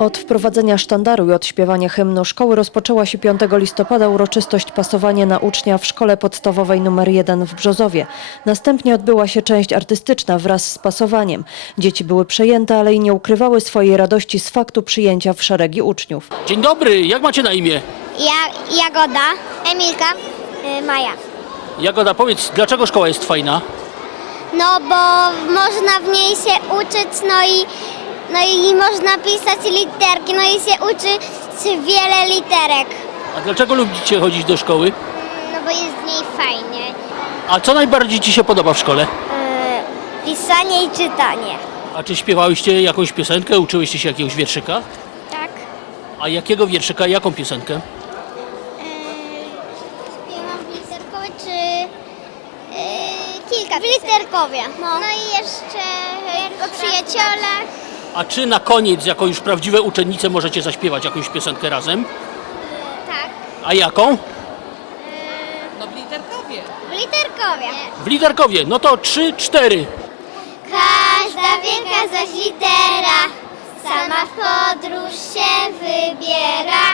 Od wprowadzenia sztandaru i odśpiewania hymnu szkoły rozpoczęła się 5 listopada uroczystość pasowania na ucznia w szkole podstawowej nr 1 w Brzozowie. Następnie odbyła się część artystyczna wraz z pasowaniem. Dzieci były przejęte, ale i nie ukrywały swojej radości z faktu przyjęcia w szeregi uczniów. Dzień dobry, jak macie na imię? Ja, Jagoda, Emilka, y, Maja. Jagoda, powiedz, dlaczego szkoła jest fajna? No bo można w niej się uczyć, no i, no i można pisać literki, no i się uczy się wiele literek. A dlaczego lubicie chodzić do szkoły? No bo jest w niej fajnie. A co najbardziej ci się podoba w szkole? Y, pisanie i czytanie. A czy śpiewałyście jakąś piosenkę, uczyłyście się jakiegoś wierszyka? Tak. A jakiego wierszyka, jaką piosenkę? Y, śpiewam w literkowie czy y, kilka W literkowie. No. i jeszcze o przyjaciołach. A czy na koniec, jako już prawdziwe uczennice, możecie zaśpiewać jakąś piosenkę razem? Tak. A jaką? No w literkowie. W literkowie. W literkowie, no to trzy, cztery. Każda wielka zaś litera sama w podróż się wybiera.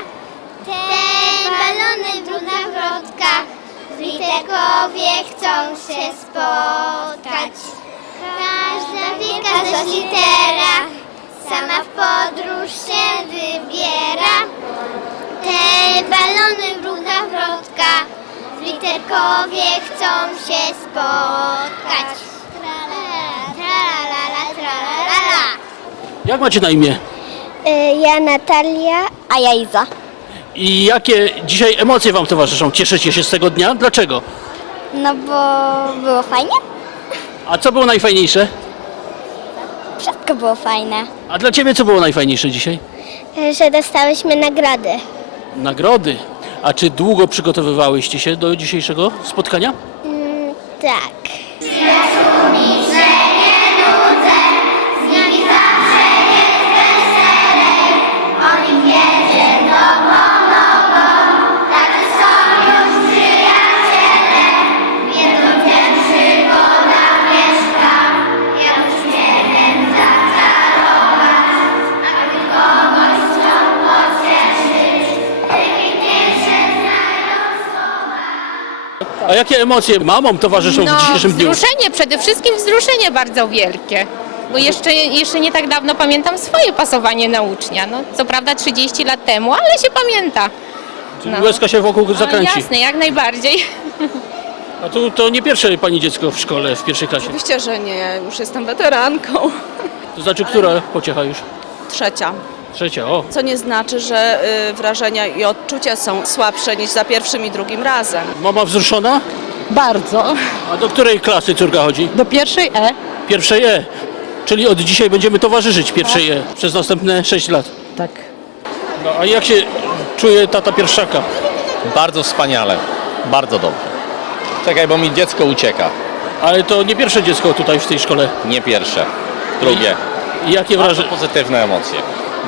Te balony w brudnych wrotkach w literkowie chcą się spotkać. Każda wielka zaś litera literkowie chcą się spotkać. Tralala, tralala, tralala. Jak macie na imię? Ja Natalia, a ja Iza. I jakie dzisiaj emocje wam towarzyszą? Cieszycie się z tego dnia? Dlaczego? No bo było fajnie? A co było najfajniejsze? Wszystko było fajne. A dla ciebie co było najfajniejsze dzisiaj? Że dostałyśmy nagrody. Nagrody. A czy długo przygotowywałyście się do dzisiejszego spotkania? Tak. A jakie emocje mamom towarzyszą w dzisiejszym dniu? No, wzruszenie, przede wszystkim wzruszenie bardzo wielkie. Bo jeszcze, jeszcze nie tak dawno pamiętam swoje pasowanie na ucznia. No, co prawda 30 lat temu, ale się pamięta. no. Łezka się wokół A, zakręci. jasne, jak najbardziej. A tu to nie pierwsze pani dziecko w szkole, w pierwszej klasie. Oczywiście, że nie. Już jestem weteranką. To znaczy, która pociecha już? Trzecia. Trzecia, o. Co nie znaczy, że y, wrażenia i odczucia są słabsze niż za pierwszym i drugim razem. Mama wzruszona? Bardzo. A do której klasy córka chodzi? Do pierwszej E. Pierwszej E. Czyli od dzisiaj będziemy towarzyszyć pierwszej E przez następne 6 lat. Tak. No, a jak się czuje tata pierwszaka? Bardzo wspaniale, bardzo dobrze. Czekaj, bo mi dziecko ucieka. Ale to nie pierwsze dziecko tutaj w tej szkole. Nie pierwsze, drugie. I jakie Bardzo wrażenie? pozytywne emocje.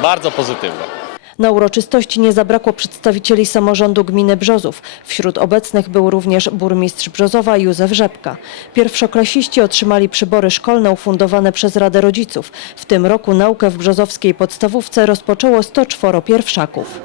Bardzo pozytywne. Na uroczystości nie zabrakło przedstawicieli samorządu gminy Brzozów. Wśród obecnych był również burmistrz Brzozowa Józef Rzepka. Pierwszoklasiści otrzymali przybory szkolne ufundowane przez Radę Rodziców. W tym roku naukę w brzozowskiej podstawówce rozpoczęło 104 pierwszaków.